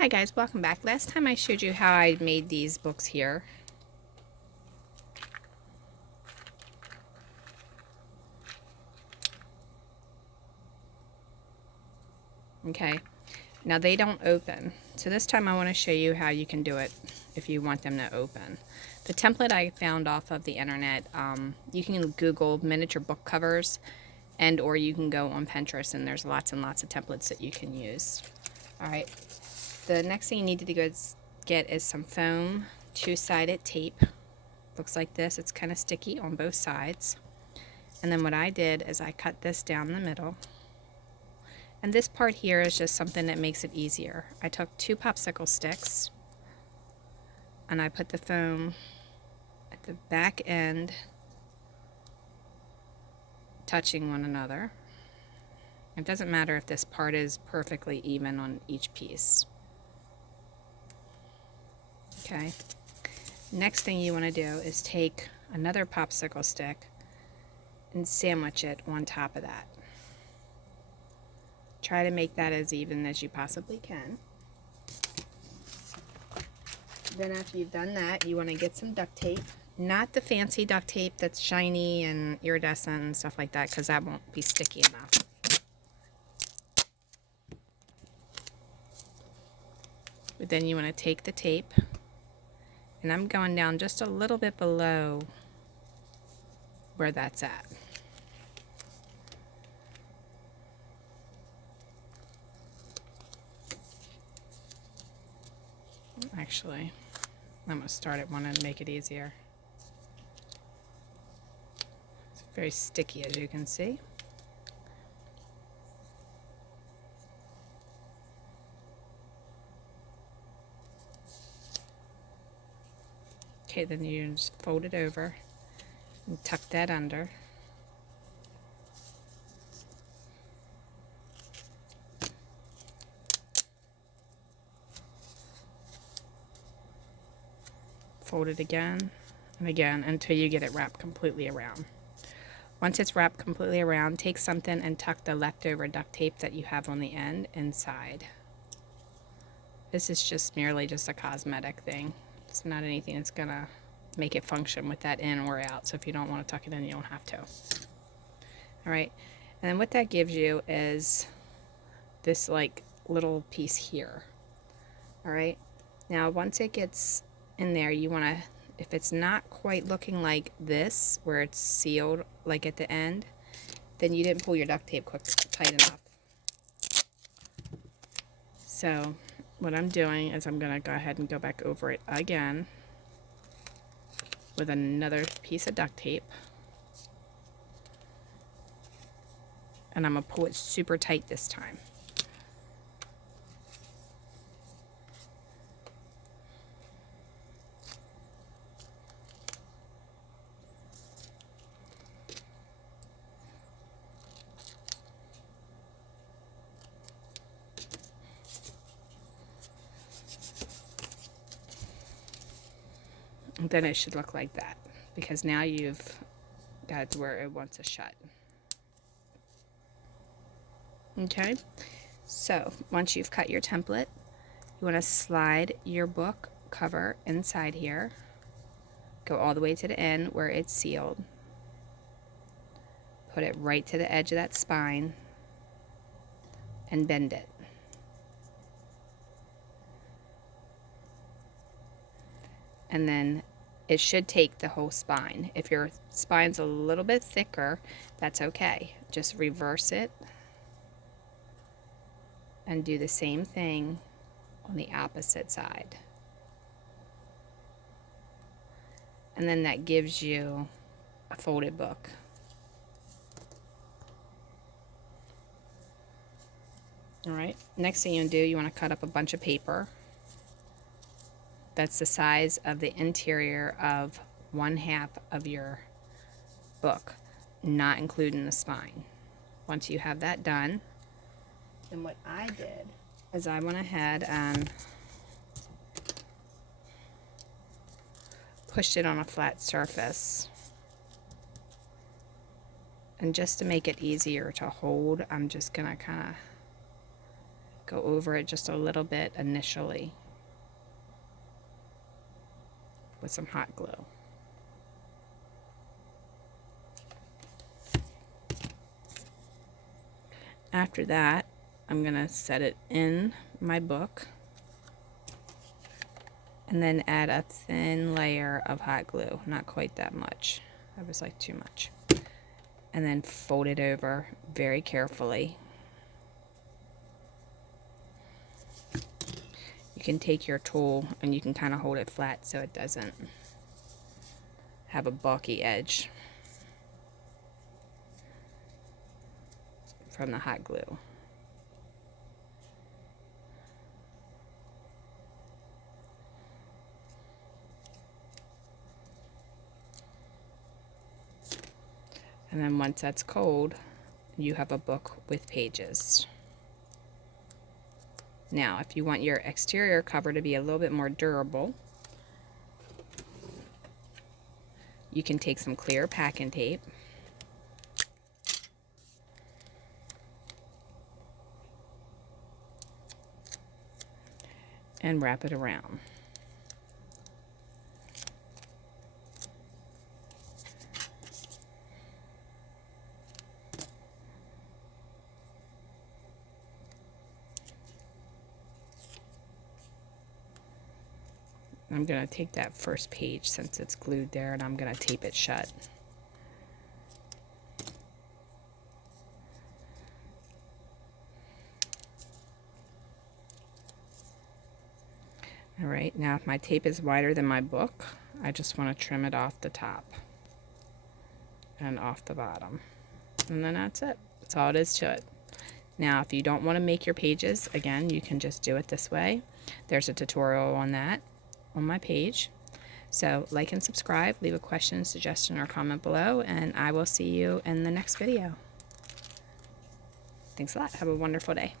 Hi guys, welcome back. Last time I showed you how I made these books here. Okay, now they don't open. So this time I want to show you how you can do it if you want them to open. The template I found off of the internet, you can Google miniature book covers or you can go on Pinterest and there's lots and lots of templates that you can use. Alright, the next thing you need to get is some foam, two-sided tape. Looks like this. It's kind of sticky on both sides. And then what I did is I cut this down the middle. And this part here is just something that makes it easier. I took 2 popsicle sticks and I put the foam at the back end, touching one another. It doesn't matter if this part is perfectly even on each piece. Okay. Next thing you want to do is take another popsicle stick and sandwich it on top of that. Try to make that as even as you possibly can. Then after you've done that, you want to get some duct tape. Not the fancy duct tape that's shiny and iridescent and stuff like that, because that won't be sticky enough. But then you want to take the tape, and I'm going down just a little bit below where that's at. Actually, I'm going to start at one and make it easier. It's very sticky, as you can see. Okay, then you just fold it over and tuck that under. Fold it again and again until you get it wrapped completely around. Once it's wrapped completely around, take something and tuck the leftover duct tape that you have on the end inside. This is just merely just a cosmetic thing. It's not anything that's gonna make it function with that in or out, so if you don't want to tuck it in, you don't have to. Alright, and then what that gives you is this like little piece here. Alright, now once it gets in there, you want to, if it's not quite looking like this, where it's sealed like at the end, then you didn't pull your duct tape tight enough. So what I'm doing is I'm going to go ahead and go back over it again with another piece of duct tape. And I'm going to pull it super tight this time. Then it should look like that, because now you've got it to where it wants to shut. Okay, so once you've cut your template, you want to slide your book cover inside here, go all the way to the end where it's sealed, put it right to the edge of that spine, and bend it. And then it should take the whole spine. If your spine's a little bit thicker, that's okay. Just reverse it and do the same thing on the opposite side. And then that gives you a folded book. Alright, next thing you do, you want to cut up a bunch of paper. That's the size of the interior of 1/2 of your book, not including the spine. Once you have that done, then what I did is I went ahead and pushed it on a flat surface. And just to make it easier to hold, I'm just going to kind of go over it just a little bit initially with some hot glue. After that, I'm going to set it in my book and then add a thin layer of hot glue. Not quite that much. That was like too much. And then fold it over very carefully. You can take your tool and you can kind of hold it flat so it doesn't have a bulky edge from the hot glue. And then once that's cold, you have a book with pages. Now, if you want your exterior cover to be a little bit more durable, you can take some clear packing tape and wrap it around. I'm going to take that first page since it's glued there and I'm going to tape it shut. Alright, now if my tape is wider than my book, I just want to trim it off the top and off the bottom. And then that's it. That's all it is to it. Now if you don't want to make your pages, again, you can just do it this way. There's a tutorial on that on my page. So like and subscribe, leave a question, suggestion, or comment below, and I will see you in the next video. Thanks a lot. Have a wonderful day.